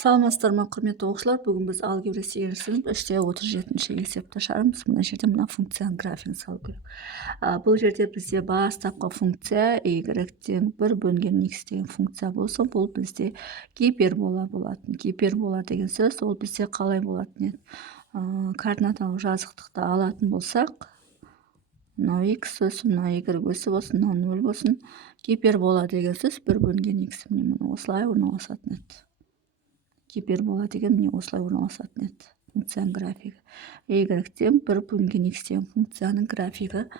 Саламатсыздар ма, құрметті оқушылар. Бүгін біз алгебра 8-ші сынып 3-37 есепті ашармыз. Мына жерде мына функцияның графигін салу керек. Бұл жерде бізде бастапқы функция y-тен 1 бөлінген x деген функция болса, бұл бізде гипербола болатын. Гипербола деген сөз ол бізде қалай болатын еді? Координаталық жазықтықты алатын болсақ, мынау x өсіп, мынау y өсіп болсын, мынау 0 болсын. Гипербола деген сөз 1 бөлінген x, міне осылай орналасатын еді. Гипербола деген міне осылай орналасатын еді. Функцияның графигі. Y-тен 1 бөлінген x деген функцияның графигі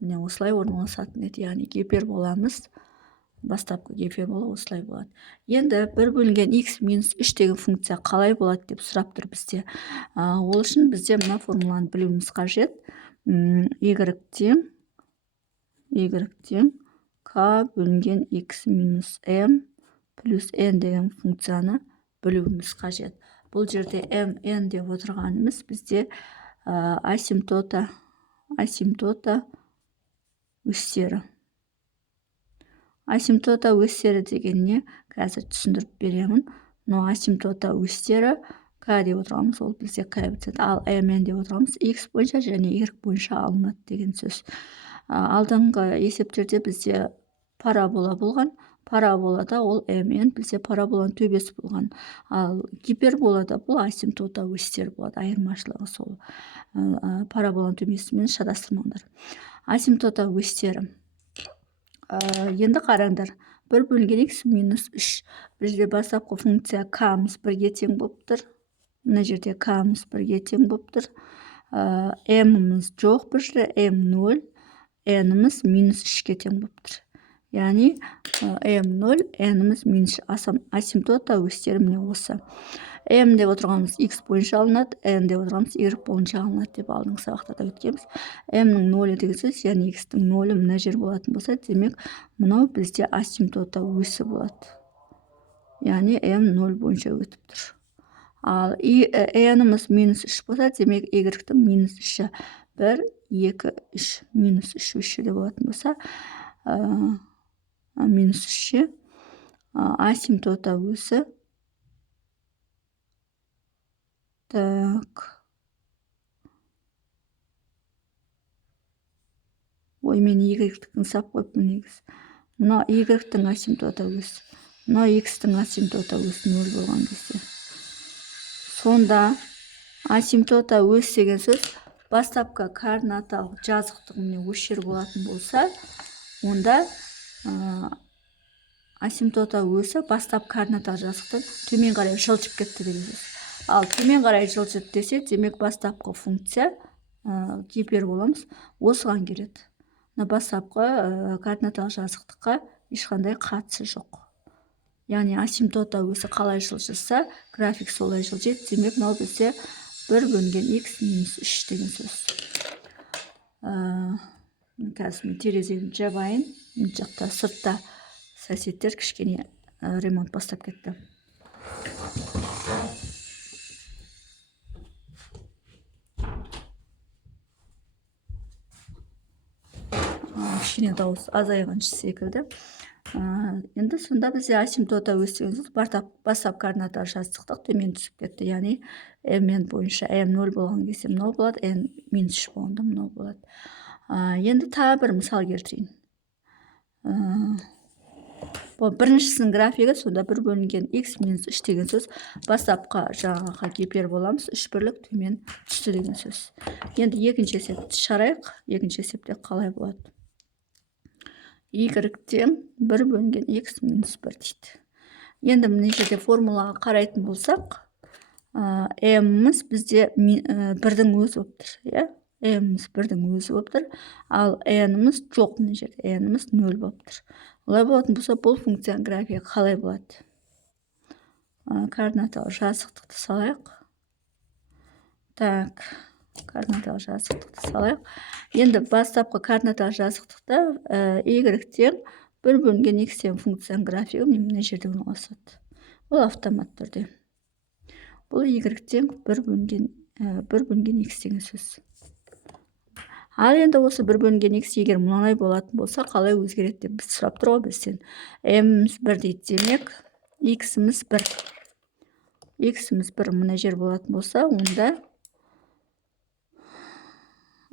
міне осылай орналасатын еді. Яғни гиперболамыз, бастапқы гипербола осылай болады. Енді 1 бөлінген x минус 3 деген функция қалай болады деп сұрап тұр бізде. Ол үшін бізде мына формуланы білуіміз қажет. Y-тен k бөлінген x минус m плюс n деген функцияны білуіміз қажет. Бұл жерде mn деп отырғанымыз бізде асимптота өстері. Асимптота өстері деген не? Қазір түсіндіріп беремін. Но асимптота өстері k деп отырғанымыз ол бізде коэффициент, ал mn деп отырғанымыз x бойынша және y бойынша алынады деген сөз. Алдыңғы есептерде бізде парабола болған. Параболада ол mn бізде параболаның төбесі болған. Ал гиперболада бұл асимптота өстері болады. Айырмашылығы сол. Параболаның төбесімен шатастырмаңдар. Асимптота өстері. Енді қараңдар. 1 бөлінген x минус 3. Бізде бастапқы функция k-мыз 1-ге тең болып тұр. Мына жерде k-мыз 1-ге тең болып тұр. m-мыз жоқ бір жерде, m0, n-мыз минус 3-ге тең болып тұр. Яғни m0, n-міз минус асимптота өстері міне осы. m деп отырғанымыз x бойынша алынады, n деп отырғанымыз y бойынша алынады деп алдыңғы сабақтарда өткенбіз. m-нің 0 деген сөз, яғни x-тің 0 мына жер болатын болса, демек мынау бізде асимптота өсі болады. Яғни m 0 бойынша өтіп тұр. Ал n-міз минус 3 болса, демек y-тің минус 3-і 1, 2, 3, минус 3 өші де болатын болса, минус 3-ше асимптота өсі. Так. Ой, мен y-тің сап қойыппын негіз. Мына y-тің асимптота өсі. Мына x-тің асимптота өсі 0 болған кезде. Сонда асимптота өсі деген сөз бастапқы координаталық жазықтығымен өшер болатын болса, онда асимптота өсі бастап координаталық жазықтан төмен қарай жылжып кетті деген сөз. Ал төмен қарай жылжып десе, демек бастапқы функция гиперболамыз осыған келеді. Бастапқы координаталық жазықтыққа ешқандай қатысы жоқ. Яғни асимптота өсі қалай жылжыса, график солай жылжиды. Демек, мынау бізде 1 бөлінген x минус 3 деген сөз. Қазір мен терезені жабайын. Мен жақта сыртта соседтер кішкене ремонт бастап кетті. Кішкене дауыс азайғаншы секілді. Енді сонда бізде асимптота өсі деген сөз бастап координаталық жазықтық төмен түсіп кетті. Яғни mn бойынша m0 болған кезде мынау болады, n минус 3 болғанда мынау болады. Енді тағы бір мысал келтірейін. Біріншісінің графигі сонда 1 бөлінген x минус 3 деген сөз бастапқы жаңағы гиперболамыз 3 бірлік төмен түсті деген сөз. Енді екінші есепті шығарайық. Екінші есепте қалай болады? Y-тен 1 бөлінген x минус 1 дейді. Енді мына жерде формулаға қарайтын болсақ, m-міз бізде 1-дің өзі болып тұр. m-міз 1-дің өзі болып тұр, ал n-міз жоқ мына жерде. n-міз 0 болып тұр. Олай болатын болса, бұл функцияның графигі қалай болады? Координаталық жазықтықты салайық. Так, координаталық жазықтықты салайық. Енді бастапқы координаталық жазықтықта y-тен 1 бөлінген x деген функцияның графигі мына жерде орналасады. Бұл автомат түрде. Бұл y-тен 1 бөлінген x деген сөз. Ал енді осы 1 бөлінген x егер мыналай болатын болса, қалай өзгереді деп біз сұрап тұр ғой бізден. m-міз 1 дейді, демек x-міз 1. x-іміз 1 мына жер болатын болса, онда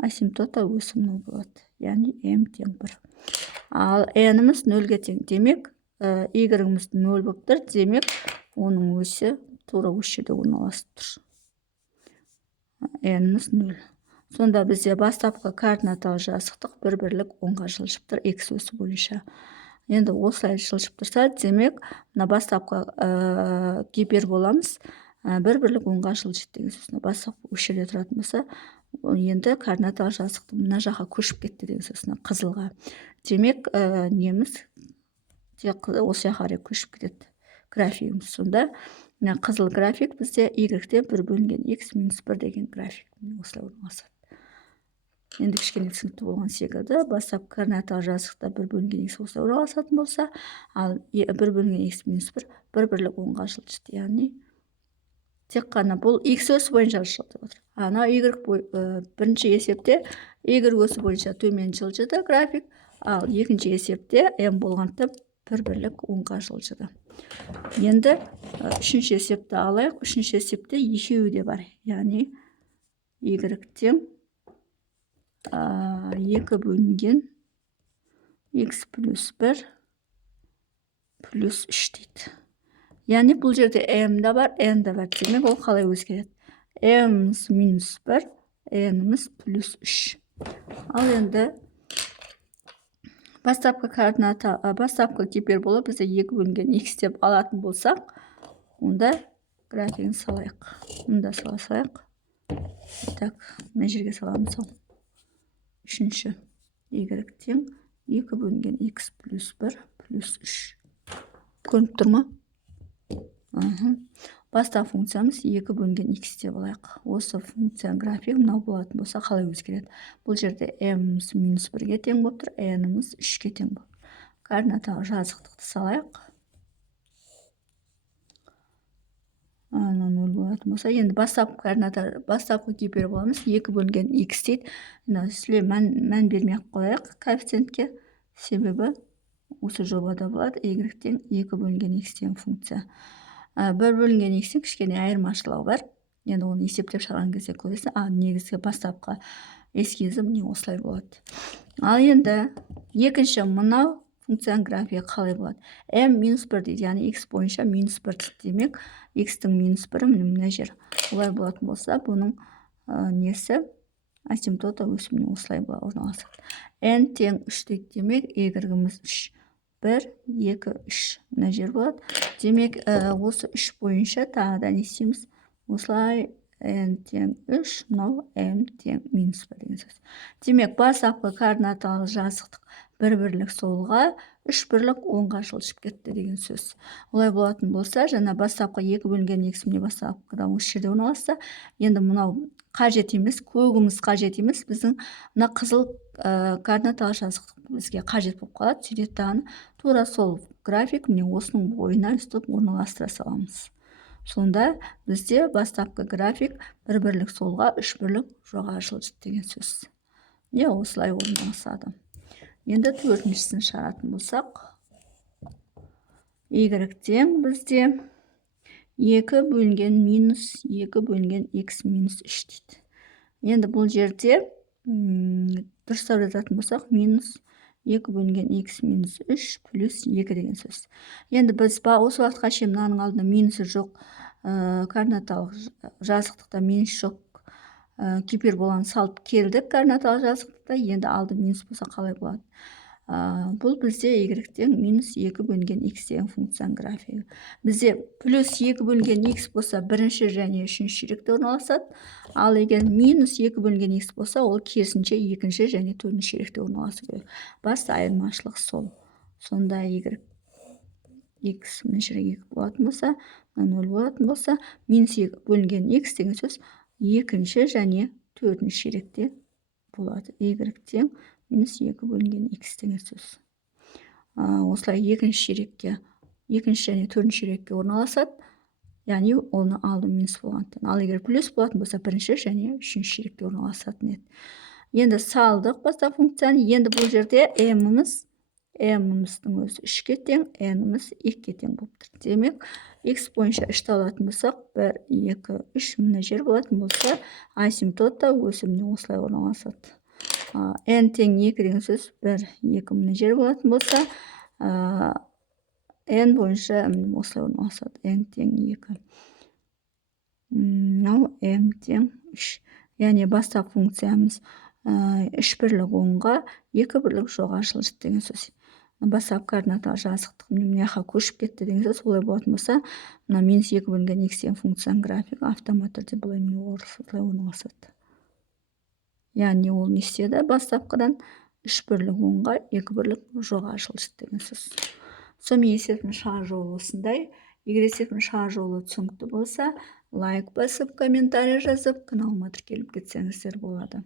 асимптота өсім 0 болады. Яғни m тең 1. Ал n-іміз 0-ге тең. Демек, y-іміз 0 болып тұр. Демек, оның өсі тура осы жерде орналасып тұр. N-іміз 0. Сонда бізде бастапқы координаталы жазықтық бір-бірлік оңға жылжып тұр x өсі бойынша. Енді осылай жылжып тұрса, демек, мына бастапқы гиперболамыз бір-бірлік оңға жылжып деген сөз. Бастапқы осы жерде тұратын болса, енді координаталы жазықтық мына жаққа көшіп кетті деген сөз, қызылға. Демек, неміз осы жаққа қарай көшіп кетеді графигіміз. Сонда қызыл график бізде y-те 1 бөлінген x минус 1 деген график осылай орналасады. Енді кішкене түсінікті болған секілді, бастап координаталы жазықтықта 1 бөлінген x осылай орналасатын болса, ал 1 бөлінген x минус 1 бір-бірлік оңға жылжыды. Яғни тек қана бұл x өсі бойынша жылжып отыр. Ана бірінші есепте y өсі бойынша төмен жылжыды график, ал екінші есепте m болғанда бір-бірлік оңға жылжыды. Енді үшінші есепті алайық. Үшінші есепте екеуі де бар. Яғни y тең 2 бөлінген x плюс 1 плюс 3 дейді. Яғни бұл жерде m да бар, n да бар. Демек, ол қалай өзгереді? m-іміз минус 1, n-іміз плюс 3. Ал енді бастапқы гипербола бізде 2 бөлінген x деп алатын болсақ, онда графигін салайық. Мұнда салайық. Так, мына жерге саламыз. Үшінші y тең 2 бөлінген x плюс 1 плюс 3. Көрініп тұр ма? Бастапқы функциямыз 2 бөлінген x деп алайық. Осы функцияның графигі мынау болатын болса, қалай өзгереді? Бұл жерде m-іміз минус 1-ге тең болып тұр, n-іміз 3-ге тең болып. Координаталы жазықтықты салайық. 0 болатын болса, енді бастапқы гиперболамыз 2 бөлінген x дейді. Мән бермей-ақ қояйық коэффициентке. Себебі осы жобада болады y тең 2 бөлінген x деген функция. 1 бөлінген x-тен кішкене айырмашылығы бар. Енді оны есептеп шығарған кезде көресің. Негізгі бастапқы эскизі міне осылай болады. Ал енді екінші мынау функцияның графигі қалай болады? m минус 1 дейді, яғни x бойынша минус 1 дейді. Демек, x-тің минус 1-і мына жер. Олай болатын болса, бұның несі асимптота өсіміне осылай орналасады. n тең 3 дейді. Демек, y-іміз 3. 1, 2, 3 мына жер болады. Демек, осы 3 бойынша тағы да не істейміз? Осылай n тең 3, мынау m тең минус 1 деген сөз. Демек, бастапқы координаталы жазықтық бір-бірлік солға, 3 бірлік оңға жылжып кетті деген сөз. Олай болатын болса, жаңа бастапқы 2 бөлінген x міне бастапқыдан осы жерде орналасса, енді мынау қажет емес, көгіміз қажет емес, біздің мына қызыл координаталы жазықтық бізге қажет болып қалады. Сөйтеді тағын тура сол график міне осының бойына үстіп орналастыра саламыз. Сонда бізде бастапқы график бір-бірлік солға, 3 бірлік жоғары жылжыды деген сөз. Не осылай орналасады. Енді төртіншісін шығаратын болсақ, y тең бізде 2 бөлінген минус 2 бөлінген x минус 3 дейді. Енді бұл жерде дұрыстап жазатын болсақ, минус 2 бөлінген x минус 3 плюс 2 деген сөз. Енді біз осы уақытқа шейін мынаның алдында минусы жоқ, координаталық жазықтықта минус жоқ гиперболаны салып келдік координаталық жазықтықта. Енді алды минус болса қалай болады? Бұл бізде y тең минус 2 бөлінген x деген функцияның графигі. Бізде плюс 2 бөлінген x болса, бірінші және үшінші ширекте орналасады. Ал егер минус 2 бөлінген x болса, ол керісінше екінші және төртінші ширекте орналасу керек. Басты айырмашылық сол. Сонда x мына жерге 2 болатын болса, 0 болатын болса, минус 2 бөлінген x деген сөз екінші және төртінші ширекте болады. Y тең минус 2 бөлінген x деген сөз. Осылай екінші ширекке, екінші және төртінші ширекке орналасады. Яғни оны алды минус болғандықтан. Ал егер плюс болатын болса, бірінші және үшінші ширекте орналасатын еді. Енді салдық бастап функцияны. Енді бұл жерде m-іміздің өзі 3-ке тең, n-іміз 2-ке тең болып тұр. Демек, x бойынша 3-ті алатын болсақ, 1, 2, 3 мына жер болатын болса, асимптота өсіміне осылай орналасады. n тең 2 деген сөз 1, 2 мына жер болатын болса, n бойынша осылай орналасады. n тең 2. Мынау m тең 3. Яғни бастапқы функциямыз 3 бірлік 10-ға 2 бірлік жоғары жылжыды деген сөз. Бастапқы координаталар жазықтық мына жаққа көшіп кетті деген сөз. Олай болатын болса, мына -2 бөлінген x деген функцияның графигі автомат түрде былай осылай орналасады. Яғни ол не істеді? Бастапқыдан 3 бірлік 10-ға 2 бірлік жоғары жылжыды деген сөз. Сонымен есептің шығар жолы осындай. Егер есептің шығар жолы түсінікті болса, лайк басып, комментарий жазып, каналыма тіркеліп кетсеңіздер болады.